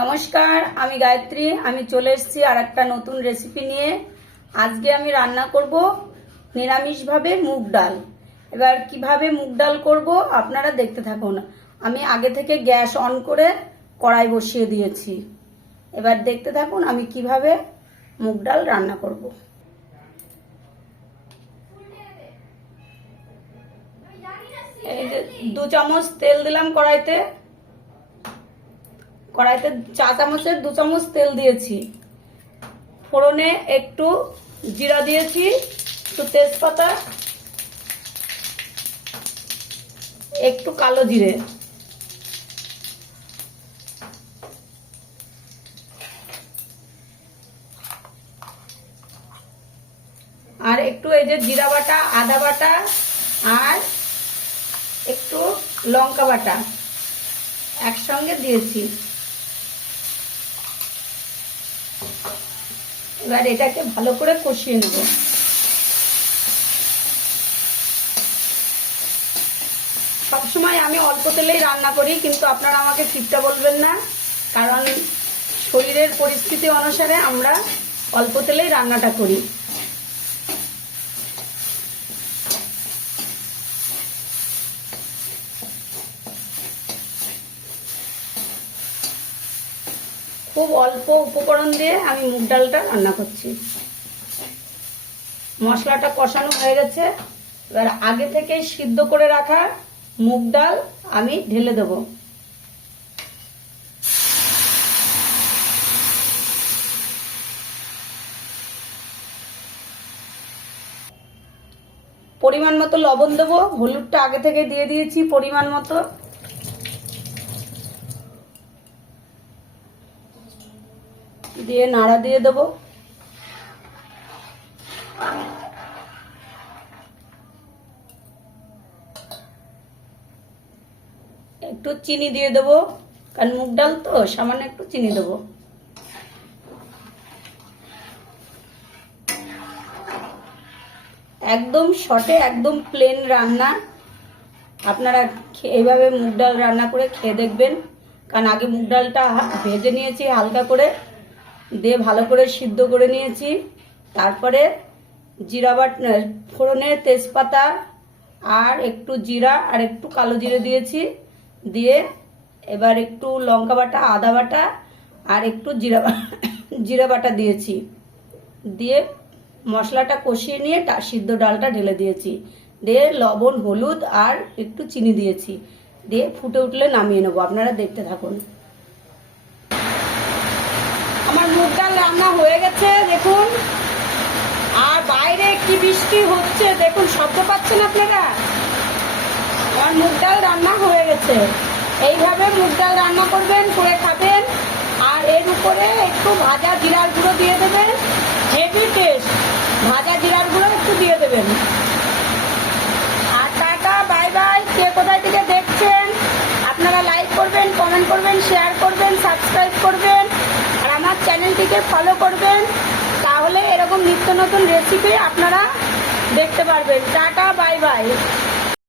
নমস্কার, আমি গায়ত্রী। আমি চলে এসেছি আর একটা নতুন রেসিপি নিয়ে। আজকে আমি রান্না করব নিরামিষভাবে মুগ ডাল। এবার কিভাবে মুগ ডাল করব আপনারা দেখতে থাকুন। আমি আগে থেকে গ্যাস অন করে কড়াই বসিয়ে দিয়েছি। এবার দেখতে থাকুন আমি কিভাবে মুগ ডাল রান্না করব। এই যে 2 চামচ তেল দিলাম কড়াইতে। চা চামচের 2 চামচ তেল দিয়েছি। ফোড়নে একটু জিরা দিয়েছি, একটু তেজপাতা, একটু কালো জিরে, আর একটু এই যে জিরা বাটা, আদা বাটা আর একটু লঙ্কা বাটা একসঙ্গে দিয়েছি। এবার এটাকে ভালো করে কষিয়ে নেব। সবসময় আমি অল্প তেলেই রান্না করি, কিন্তু আপনারা আমাকে ঠিকটা বলবেন না, কারণ শরীরের পরিস্থিতি অনুসারে আমরা অল্প তেলেই রান্নাটা করি। খুব অল্প উপকরণ দিয়ে আমি মুগ ডালটা রান্না করছি। মশলাটা কষানো হয়ে গেছে। এবার আগে থেকে সিদ্ধ করে রাখা মুগ ডাল আমি ঢেলে দেব। পরিমাণ মতো লবণ দেব। হলুদটা আগে থেকে দিয়ে দিয়েছি পরিমাণ মতো। দিয়ে নাড়া দিয়ে দেব। একটু চিনি দিয়ে দেব, কারণ মুগ ডাল তো সামান্য একটু চিনি দেব। একদম শর্টে, একদম প্লেন রান্না। আপনারা এইভাবে মুগ ডাল রান্না করে খেয়ে দেখবেন। কারণ আগে মুগ ডালটা ভেজে নিয়েছি হালকা করে, দিয়ে ভালো করে সিদ্ধ করে নিয়েছি। তারপরে জিরা বাটা, ফোড়নে তেজপাতা আর একটু জিরা আর একটু কালো জিরে দিয়েছি। দিয়ে এবার একটু লঙ্কা বাটা, আদা বাটা আর একটু জিরা বাটা দিয়েছি। দিয়ে মশলাটা কষিয়ে নিয়ে সিদ্ধ ডালটা ঢেলে দিয়েছি। দিয়ে লবণ, হলুদ আর একটু চিনি দিয়েছি। দিয়ে ফুটে উঠলে নামিয়ে নেবো। আপনারা দেখতে থাকুন। আমার মুগ ডাল রান্না হয়ে গেছে দেখুন। আর বাইরে কি বৃষ্টি হচ্ছে দেখুন, শব্দ পাচ্ছেন আপনারা? আমার মুগ ডাল রান্না হয়ে গেছে। এইভাবে মুগ ডাল রান্না করবেন, করে খাবেন। আর এর উপরে একটু ভাজা জিরার গুঁড়ো দিয়ে দেবেন, হেভি টেস্ট। ভাজা জিরার গুঁড়ো একটু দিয়ে দেবেন। আর টাটা, বাই বাই। কে কোথায় থেকে দেখছেন আপনারা লাইক করবেন, কমেন্ট করবেন, শেয়ার করবেন, সাবস্ক্রাইব করবেন আর আমার চ্যানেলটিকে ফলো করবেন। তাহলে এরকম নিত্য নতুন রেসিপি আপনারা দেখতে পারবেন। Tata, bye bye.